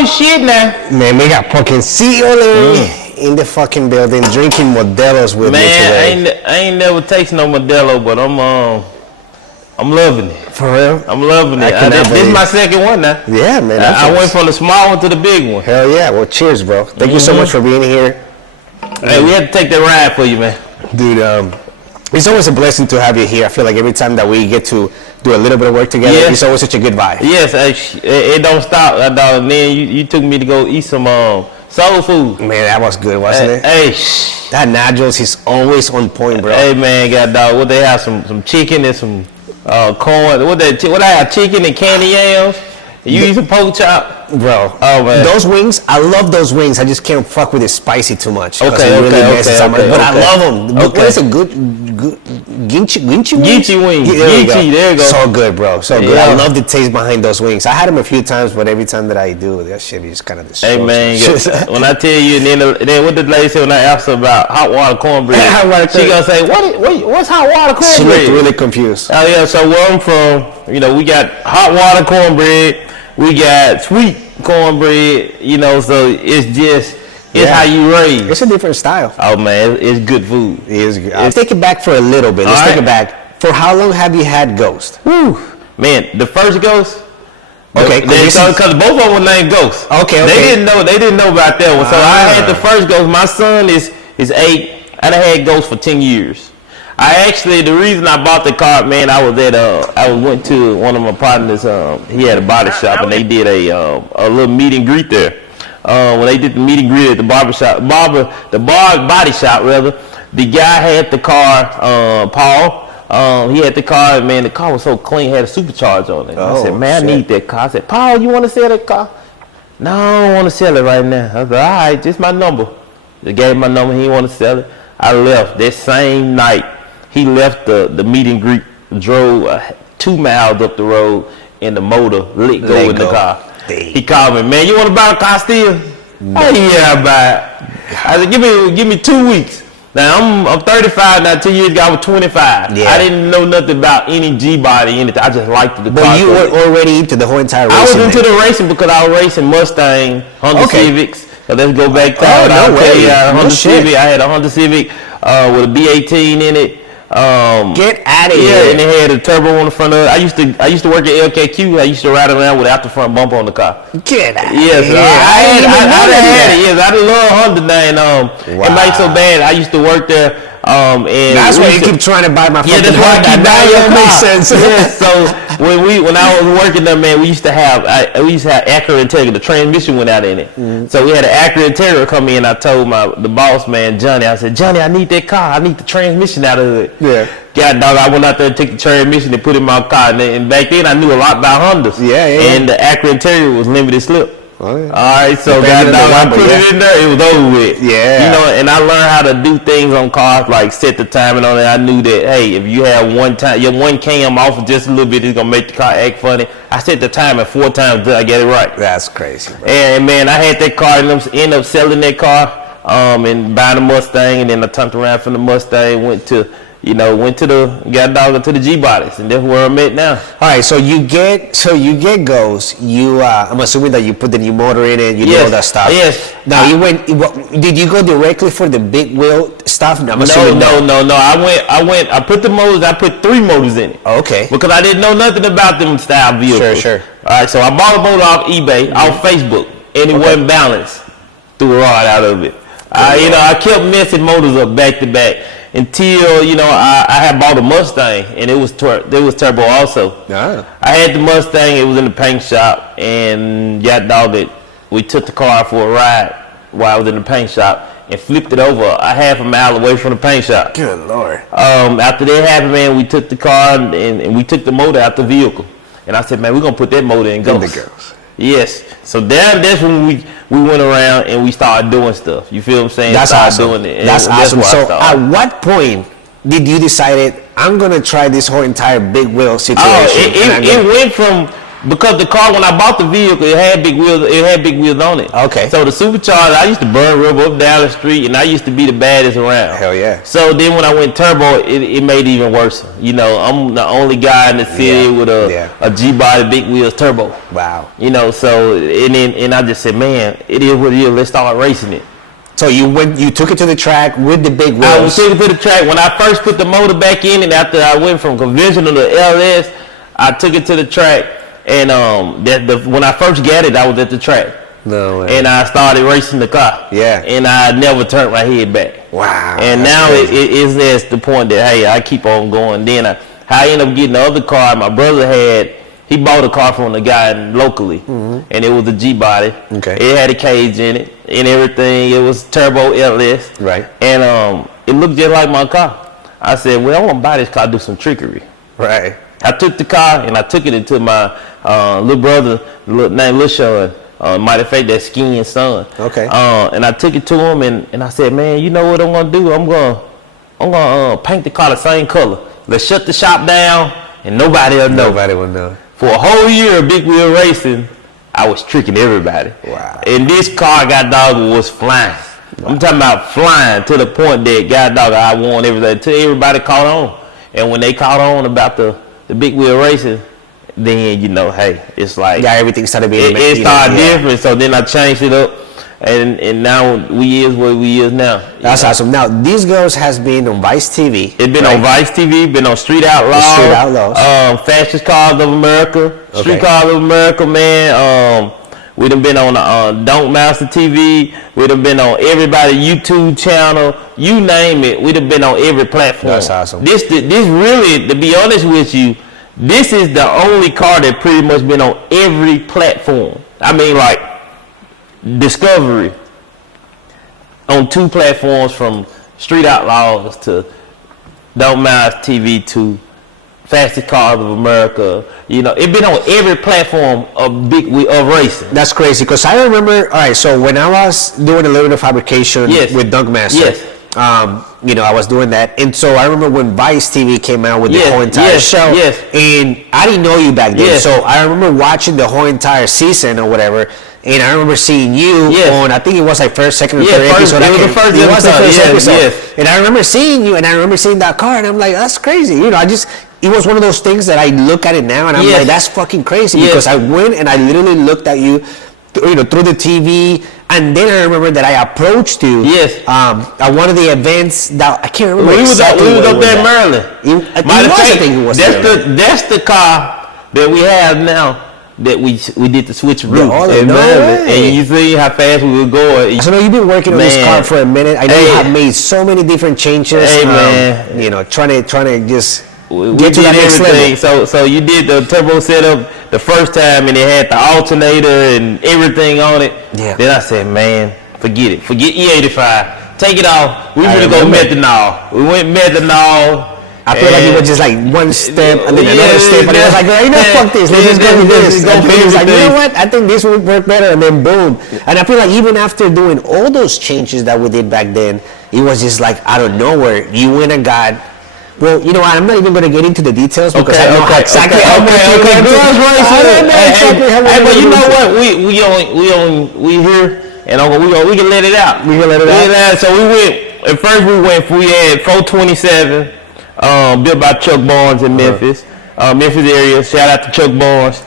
Oh shit, now. Man, we got fucking CEO Larry in the fucking building drinking Modelo's with me today. Man, I ain't never tasted no Modelo, but I'm loving it. For real? I'm loving it. This is my second one now. Yeah, man. I went from the small one to the big one. Hell yeah. Well, cheers, bro. Thank you so much for being here. Hey, we had to take that ride for you, man. Dude, it's always a blessing to have you here. I feel like every time that we get to do a little bit of work together, it's always such a good vibe. Yes, it don't stop. And then you took me to go eat some soul food. Man, that was good, wasn't it? Hey, that Najo's is always on point, bro. Hey, man, what they have some chicken and some corn. What they have, chicken and candy yams. You eat some pork chop. Bro, oh man, those wings, I love those wings. I just can't fuck with it spicy too much. Okay, but I love them. Okay. What is it? Good Ginchi wings? Ginchi wings. There you go. So good, bro. So good. I love the taste behind those wings. I had them a few times, but every time that I do, that shit is kind of destroys. Hey man, when I tell you, and then what the lady said when I asked her about hot water cornbread, she gonna say, what's hot water cornbread? She looked really confused. Oh yeah, so where I'm from, we got hot water cornbread. We got sweet cornbread, so it's how you raise. It's a different style. Oh man, it's good food. It is good. Let's take it back for a little bit. Let's take it back. For how long have you had Ghost? Whew. Man, the first Ghost. Okay, because both of them were named Ghost. Okay. They didn't know about that one. So I had the first Ghost. My son is 8. I had Ghost for 10 years. The reason I bought the car, man, I went to one of my partners. He had a body shop, and they did a little meet and greet there. When they did the meet and greet at the body shop, rather, the guy had the car, Paul. He had the car, and man, the car was so clean, had a supercharger on it. I said, man, I need that car. I said, Paul, you want to sell that car? No, I don't want to sell it right now. I said, all right, just my number. They gave him my number. He didn't want to sell it. I left that same night. He left the meet and greet, drove 2 miles up the road, and the motor let go in the car. Dang. He called me, man, you want to buy a car still? No. Oh, yeah, I buy it. I said, give me 2 weeks. Now, I'm 35 now. 2 years ago, I was 25. Yeah. I didn't know nothing about any G-body, anything. I just liked the car. But you were already into the whole entire racing. I was into the racing because I was racing Mustang, Honda Civics. So let's go back to Honda Civic. I had a Honda Civic with a B18 in it. Get out of here! Yeah, and it had a turbo on the front of it. I used to work at LKQ. I used to ride around without the front bumper on the car. Get out! Yes, I had it. Yes, I love Honda now, and it makes so bad. I used to work there. And that's why you keep trying to buy my fucking Honda. That makes sense. Yeah, so when I was working there, man, we used to have Acura Integra. The transmission went out in it. Mm-hmm. So we had an Acura Integra come in. I told the boss man, Johnny, I said, Johnny, I need that car. I need the transmission out of it. Yeah. God dog, I went out there and took the transmission and put it in my car. And back then I knew a lot about Hondas. Yeah. And the Acura Integra was limited slip. Oh, yeah. All right, so I put it in there. It was over with. Yeah. And I learned how to do things on cars, like set the timing on it. I knew that, hey, if you have your one cam off just a little bit, it's gonna make the car act funny. I set the timer 4 times till I get it right. That's crazy, bro. And man, I had that car and ended up selling that car, and buying a Mustang, and then I turned around from the Mustang, went to the G-bodies, and that's where I'm at now. All right, so you get Ghost. I'm assuming that you put the new motor in it. You did all that stuff. Yes. Now did you go directly for the big wheel stuff? No. I put the motors. I put 3 motors in it. Okay. Because I didn't know nothing about them style vehicles. Sure. All right, so I bought a motor off eBay, off Facebook, and it wasn't balanced. Threw a rod out of it. I kept messing motors up back to back. Until I had bought a Mustang, and it was turbo also. Yeah. I had the Mustang. It was in the paint shop, and we took the car for a ride while I was in the paint shop and flipped it over a half a mile away from the paint shop. Good Lord. After that happened, man, we took the car and we took the motor out the vehicle, and I said, man, we're gonna put that motor in Ghost. Yes. So that's when we went around and we started doing stuff. You feel what I'm saying? That's awesome. Doing it. That's awesome. So at what point did you decide I'm going to try this whole entire big wheel situation? It went from Because the car, when I bought the vehicle, it had big wheels. It had big wheels on it. Okay. So the supercharger, I used to burn rubber up down the street, and I used to be the baddest around. Hell yeah. So then when I went turbo, it made it even worse. You know, I'm the only guy in the city with a G-body, big wheels, turbo. Wow. You know, so and I just said, man, it is what it is. Let's start racing it. So you took it to the track with the big wheels. I took it to the track. When I first put the motor back in, and after I went from conventional to LS, I took it to the track. And when I first got it, I was at the track. No way. And I started racing the car. Yeah. And I never turned my head back. Wow. And now it is at the point that, hey, I keep on going. Then I ended up getting the other car my brother had. He bought a car from the guy locally, and it was a G-body. Okay. It had a cage in it and everything. It was turbo LS. Right. And it looked just like my car. I said, well, I want to buy this car, do some trickery. Right. I took the car and I took it into my little brother named Lil Sean. Matter of fact, that skiing son. Okay. And I took it to him and I said, man, you know what I'm gonna do? I'm gonna paint the car the same color. Let's shut the shop down and nobody will know. Nobody will know. For a whole year of big wheel racing, I was tricking everybody. Wow. And this car, God dog, was flying. Wow. I'm talking about flying to the point that, God dog, I won everything until everybody caught on. And when they caught on about the big wheel racing, then, you know, hey, it's like, yeah, everything started being it started different. So then I changed it up, and now we is what we is now. That's awesome. Now These Girls has been on Vice TV. It's been on Vice TV, been on Street Outlaws, Street Outlaws, Fastest Cars of America, Street Cars of America, man. We done been on Don't Master TV. We done been on everybody YouTube channel. You name it, we done been on every platform. That's awesome. This really, to be honest with you, this is the only car that pretty much been on every platform. I mean, like Discovery on 2 platforms, from Street Outlaws to Don't Master TV to Fastest Cars of America. You know, it been on every platform of racing. That's crazy, because I remember. All right, so when I was doing a little bit of fabrication with Dunk Master, you know, I was doing that, and so I remember when Vice TV came out with the whole entire show, and I didn't know you back then, so I remember watching the whole entire season or whatever. And I remember seeing you on, I think it was like first, second, or third episode. It was the first episode. And I remember seeing you, and I remember seeing that car, and I'm like, that's crazy. You know, it was one of those things that I look at it now, and I'm like, that's fucking crazy. Because I went and I literally looked at you, you know, through the TV, and then I remember that I approached you at one of the events that I can't remember exactly. We was up there in Maryland. I think it was. That's the car that we have now. That we did the switch route in Maryland, and you see how fast we were going. So now you've been working on this car for a minute. I know you have made so many different changes. Hey man, you know, trying to just get to that next level. So you did the turbo setup the first time, and it had the alternator and everything on it. Yeah. Then I said, man, forget it. Forget E85. Take it off. We gonna go methanol. We went methanol. I feel like it was just like one step and then another step, and I was like, you know, fuck this, let's just go with this. And then it was like, you know what, I think this would work better, and then boom. And I feel like even after doing all those changes that we did back then, it was just like out of nowhere, you went and got, well, you know what, I'm not even going to get into the details because I know exactly how much you can do. But you know what, we here, and we can let it out. We can let it out. So we had 427. Built by Chuck Barnes in Memphis, Memphis area. Shout out to Chuck Barnes.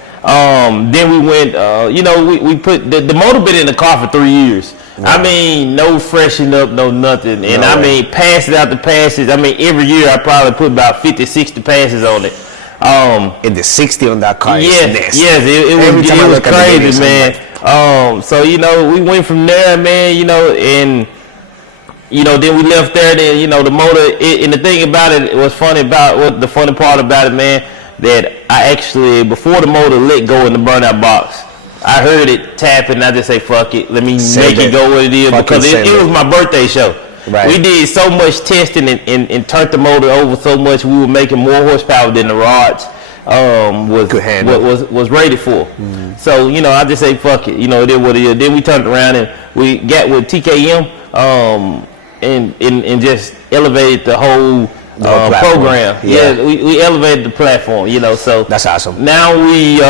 Then we went, you know, we put the motor been in the car for 3 years. Wow. I mean, no freshen up, no nothing. And I mean, passes out the passes. I mean, every year I probably put about 50, 60 passes on it. And the 60 on that car is nasty. Yes, it was crazy, man. So, you know, we went from there, man, you know, and you know, then we left there. Then, you know, the motor. And the thing about it, the funny part about it, man, that I actually, before the motor let go in the burnout box, I heard it tapping, and I just say, fuck it, let me make it go what it is, because it was my birthday show. Right. We did so much testing and turned the motor over so much, we were making more horsepower than the rods was rated for. Mm-hmm. So, you know, I just say, fuck it, you know, it is what it is. Then we turned around and we got with TKM, and just elevated the whole program. Yeah, we elevated the platform, you know. So that's awesome. Now we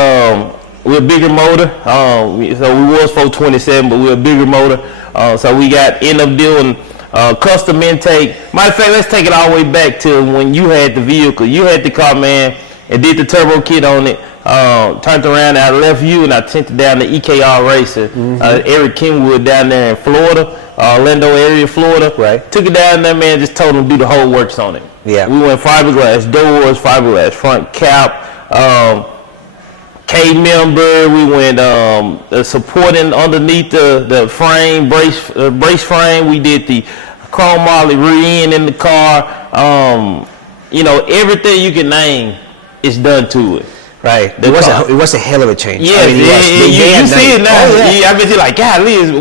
we're a bigger motor. So we was 427, but we're a bigger motor. So we end up doing custom intake. Matter of fact, let's take it all the way back to when you had the vehicle. You had the car, man, and did the turbo kit on it. Turned around, I left you, and I sent it down to EKR Racer. Eric Kenwood down there in Florida, Orlando area, Florida. Right. Took it down there, man. Just told him to do the whole works on it. Yeah. We went fiberglass doors, fiberglass front cap, K-member. We went supporting underneath the frame, brace frame. We did the chrome moly re-in in the car. Everything you can name is done to it. Right. It was a hell of a change. Yeah, you see it now. Oh, yeah. I bet you're like, God, it's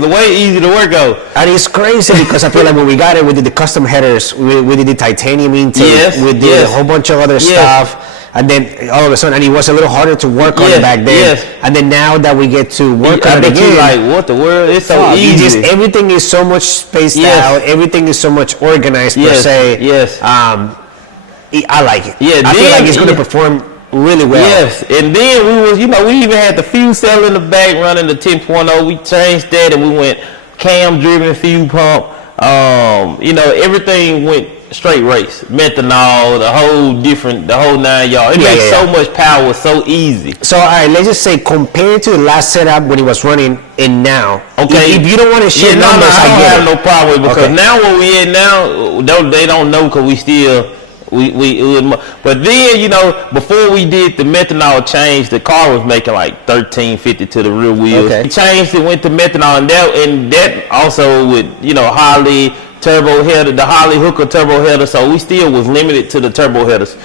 the way easy to work out. And it's crazy because I feel like when we got it, we did the custom headers, we did the titanium intake, we did a whole bunch of other stuff. And then all of a sudden, and it was a little harder to work on it back then. And then now that we get to work on it again, like, what the world? It's so easy. Everything is so much spaced out. Everything is so much organized per se. I like it. Yeah, I feel like it's going to perform really well. Yes, and then we even had the fuel cell in the back running the 10.0. We changed that and we went cam driven fuel pump. Everything went straight race, methanol, the whole 9 yards. It makes so much power so easy. So all right, let's just say compared to the last setup when it was running and now. Okay, if you don't want to share numbers, I don't have no problem with it because now what we in now, they don't know because we still. But then before we did the methanol change, the car was making like 1350 to the rear wheels. We changed it, went to methanol, and that also with Harley turbo header, the Harley hooker turbo header. So we still was limited to the turbo headers.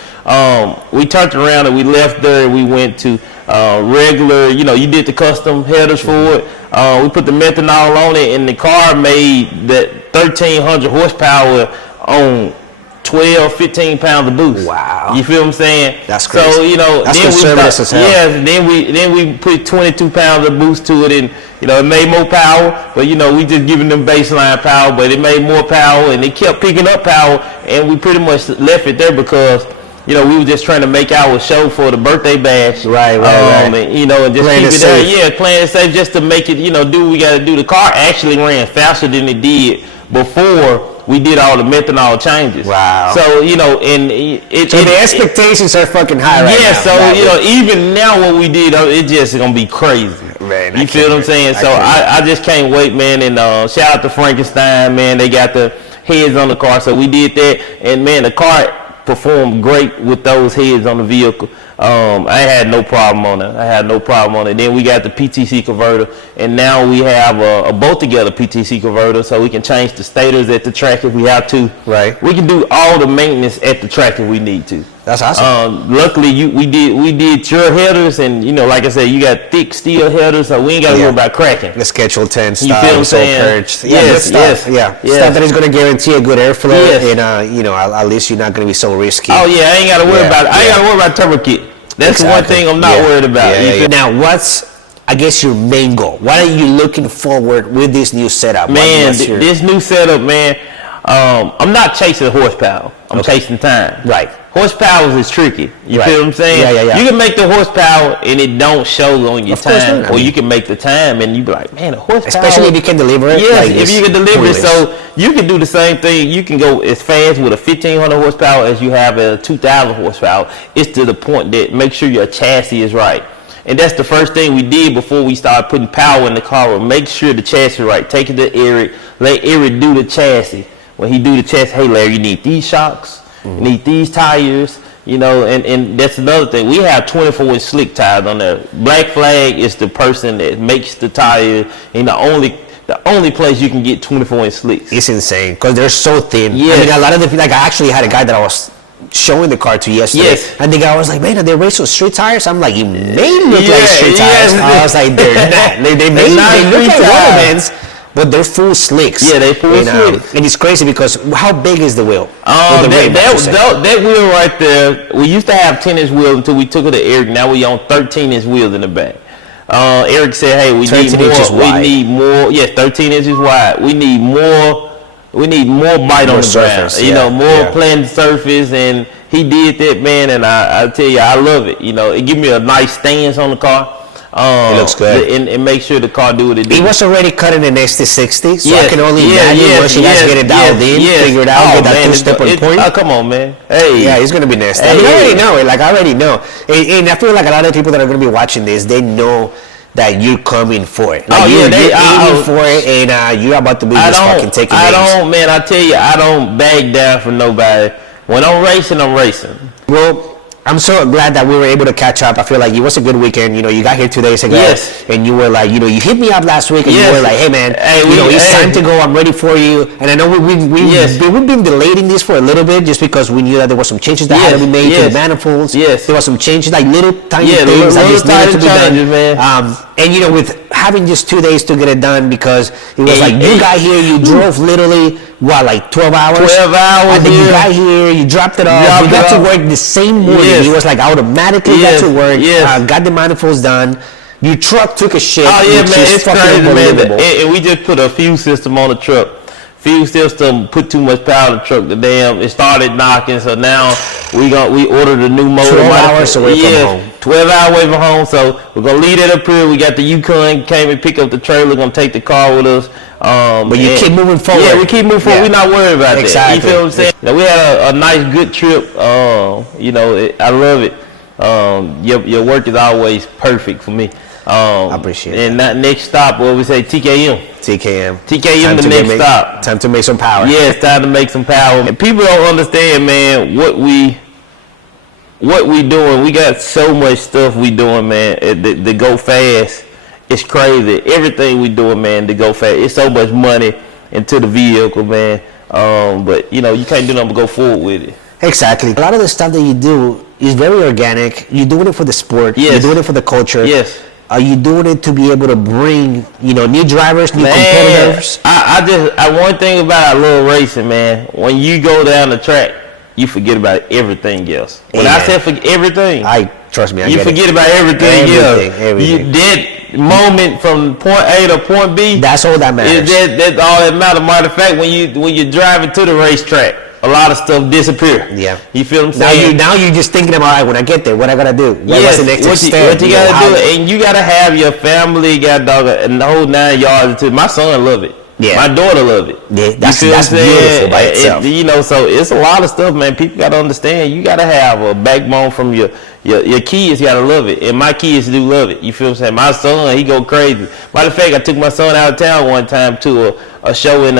We turned around and we left there. And we went to regular. You did the custom headers for it. We put the methanol on it, and the car made that 1300 horsepower on 12, 15 pounds of boost. Wow. You feel what I'm saying? That's crazy. So, that's conservative as hell. Yeah, then we put 22 pounds of boost to it, and, it made more power, but, we just giving them baseline power, but it made more power, and it kept picking up power, and we pretty much left it there because, we were just trying to make our show for the birthday bash. Right. And, and just playing keep it safe. there. Yeah, playing it safe just to make it, do what we got to do. The car actually ran faster than it did before we did all the methanol changes. Wow. So, the expectations are fucking high right now. Yeah, so, even now what we did, it's just going to be crazy. Man, you feel what I'm saying? So I just can't wait, man. And shout out to Frankenstein, man. They got the heads on the car. So we did that. And, man, the car performed great with those heads on the vehicle. I had no problem on it. Then we got the PTC converter, and now we have a bolt together PTC converter, so we can change the stators at the track if we have to. Right. We can do all the maintenance at the track if we need to. That's awesome. Luckily, we did your headers, and like I said, you got thick steel headers, so we ain't got to worry about cracking. The Schedule 10 You feel what I'm saying? purged. Yes. Stuff that is going to guarantee a good airflow, and at least you're not going to be so risky. Oh yeah, I ain't got to worry about it. I ain't got to worry about turbo kit. That's the one thing I'm not worried about. Now, what's, I guess, your main goal? What are you looking forward with this new setup? Man, this new setup, man, I'm not chasing horsepower. I'm chasing time. Right. Horsepower is tricky. You feel what I'm saying? Yeah. You can make the horsepower and it don't show on your time. Not. Or you can make the time and you be like, man, the horsepower. Especially if you can deliver it. Yes, if you can deliver it. So you can do the same thing. You can go as fast with a 1,500 horsepower as you have a 2,000 horsepower. It's to the point that make sure your chassis is right. And that's the first thing we did before we started putting power in the car. Make sure the chassis is right. Take it to Eric. Let Eric do the chassis. When he do the chassis, hey Larry, you need these shocks. You need these tires. And that's another thing. We have 24-inch slick tires on there. Black Flag is the person that makes the tire, and the only place you can get 24-inch slicks. It's insane because they're so thin. Yes. I mean, a lot of the I actually had a guy that I was showing the car to yesterday, and the guy was like, "Man, are they race with street tires?" I'm like, "You may look like street tires." I was like, "They're not. They look like Watermans." But they're full slicks. Yeah, they full slicks. And it's crazy because how big is the wheel? That wheel right there, we used to have 10-inch wheels until we took it to Eric. Now we on 13-inch wheels in the back. Eric said, hey, we need more. Yes, 13 inches wide. We need more bite on the surface, ground. More planned surface, and he did that, man, and I tell you, I love it. It give me a nice stance on the car. It looks good. And make sure the car do what it do. He was already cutting an XT60, so I can only imagine once you guys get it dialed in, figure it out, get that two-step on point. Oh, come on, man. Hey. Yeah, he's going to be nasty. Hey, I mean, I already know it. Like, I already know. And I feel like a lot of people that are going to be watching this, they know that you're coming for it. Like you're aiming for it, and you're about to be just fucking taking names. Man, I tell you, I don't back down for nobody. When I'm racing, I'm racing. Well, I'm so glad that we were able to catch up. I feel like it was a good weekend. You know, you got here 2 days ago, and you were like, you know, you hit me up last week, and you were like, hey man, it's time to go. I'm ready for you. And I know we've been delaying this for a little bit just because we knew that there were some changes that had to be made to the manifolds. There were some changes, like little tiny things that just needed to be done. Man. And you know, with having just 2 days to get it done, because it was like you got here, you drove literally like 12 hours. 12 hours. And then you got here, you dropped it off. You got to work the same morning. It was like automatically got to work. Got the manifolds done. Your truck took a shit. Oh yeah, man, it's crazy, man. And we just put a fuel system on the truck. Fuel system put too much power in the truck. It started knocking. So now we ordered a new motor. 12 hours away from home. 12 hours away from home. So we're gonna leave it up here. We got the Yukon came and pick up the trailer. Gonna take the car with us. But you keep moving forward. Yeah, we keep moving forward. We're not worried about that. You feel what I'm saying? Now, we had a nice, good trip. You know, I love it. Your work is always perfect for me. I appreciate it. And that next stop, what we say, TKM. TKM, the next stop. Time to make some power. Yeah, it's time to make some power. And people don't understand, man, what we doing. We got so much stuff we doing, man. To go fast. It's crazy. Everything we doing, man, to go fast. It's so much money into the vehicle, man. But you know, you can't do nothing but go forward with it. Exactly. A lot of the stuff that you do is very organic. You're doing it for the sport. You're doing it for the culture. Are you doing it to be able to bring, you know, new drivers, new competitors? One thing about I love racing, man. When you go down the track, you forget about everything else. When I say forget everything, trust me, you forget about everything else. Everything. That moment from point A to point B. That's all that matters. That's all that matters. Matter of fact, when you're driving to the racetrack, a lot of stuff disappear. Yeah. You feel what I'm saying? Now you're just thinking about, all right, when I get there, what I gotta do? What's the next step? What you gotta do? And you gotta have your family, and the whole 9 yards. My son love it. Yeah. My daughter love it. Yeah, that's beautiful by itself. You know, so it's a lot of stuff, man. People gotta understand. You gotta have a backbone from your kids. Gotta love it, and my kids do love it. You feel what I'm saying? My son, he go crazy. Matter of fact, I took my son out of town one time to a show in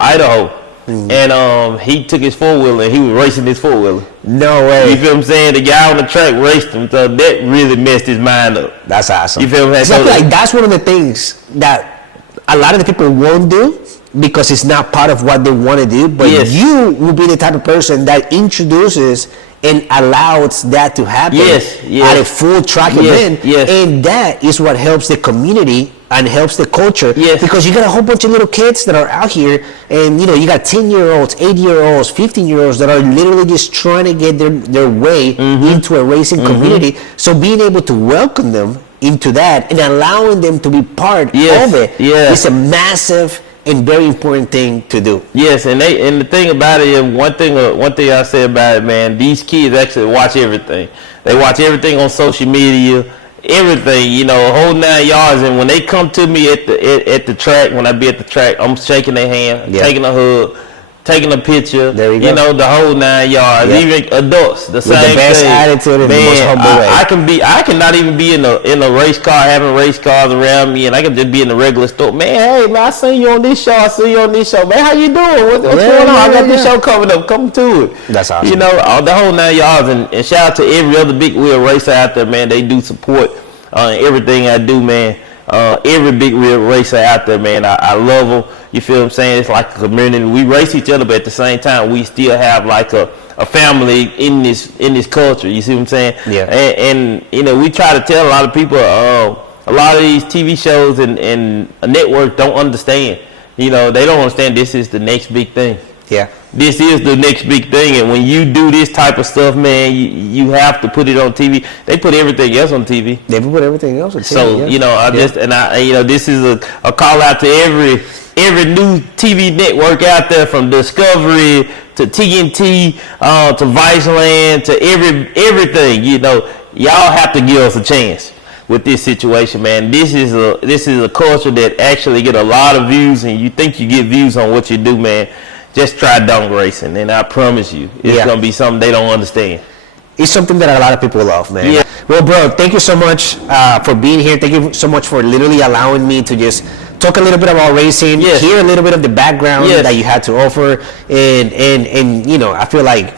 Idaho. And he took his four-wheeler and he was racing his four-wheeler. No way. You feel what I'm saying? The guy on the track raced him, so that really messed his mind up. That's awesome. You feel what I'm saying? So I feel like that's one of the things that a lot of the people won't do because it's not part of what they want to do. But you will be the type of person that introduces and allows that to happen at a full track event. And that is what helps the community and helps the culture, because you got a whole bunch of little kids that are out here, and you know, you got 10-year-olds, 8-year-olds, 15-year-olds that are literally just trying to get their way into a racing community. So being able to welcome them into that and allowing them to be part of it is a massive and very important thing to do. Yes, and the thing about it is, one thing I say about it, man, these kids actually watch everything. They watch everything on social media. Everything, you know, a whole 9 yards, and when they come to me at the track, when I be at the track, I'm shaking their hand, taking a hug, taking a picture. There you go. You know, the whole 9 yards. Even adults, the same thing. With the best attitude and the most humble way. I cannot even be in a race car, having race cars around me, and I can just be in the regular store. Man, hey man, I seen you on this show. Man, how you doing? What's going on? I got this show coming up. Come to it. That's awesome. You know, the whole 9 yards, and shout out to every other big wheel racer out there, man. They do support everything I do, man. Every big wheel racer out there, man. I love them. You feel what I'm saying? It's like a community. We race each other, but at the same time, we still have like a family in this culture. You see what I'm saying? Yeah. And you know, we try to tell a lot of people, a lot of these TV shows and a network don't understand. You know, they don't understand this is the next big thing. Yeah. This is the next big thing, and when you do this type of stuff, man, you have to put it on TV. They put everything else on TV. They put everything else on TV. So you know, you know, this is a call out to every new TV network out there, from Discovery to TNT to Viceland to everything. You know, y'all have to give us a chance. with this situation, man. This is a culture that actually get a lot of views, and you think you get views on what you do, man. Just try dunk racing, and I promise you, it's gonna be something they don't understand. It's something that a lot of people love, man. Yeah. Well, bro, thank you so much for being here. Thank you so much for literally allowing me to just talk a little bit about racing, hear a little bit of the background that you had to offer, and you know, I feel like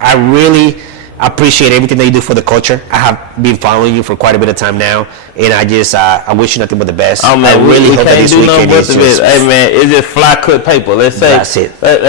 I really appreciate everything that you do for the culture. I have been following you for quite a bit of time now, and I wish you nothing but the best. Oh man, I really hope that this weekend is just, hey man, it's just fly cut paper. Let's say that's it.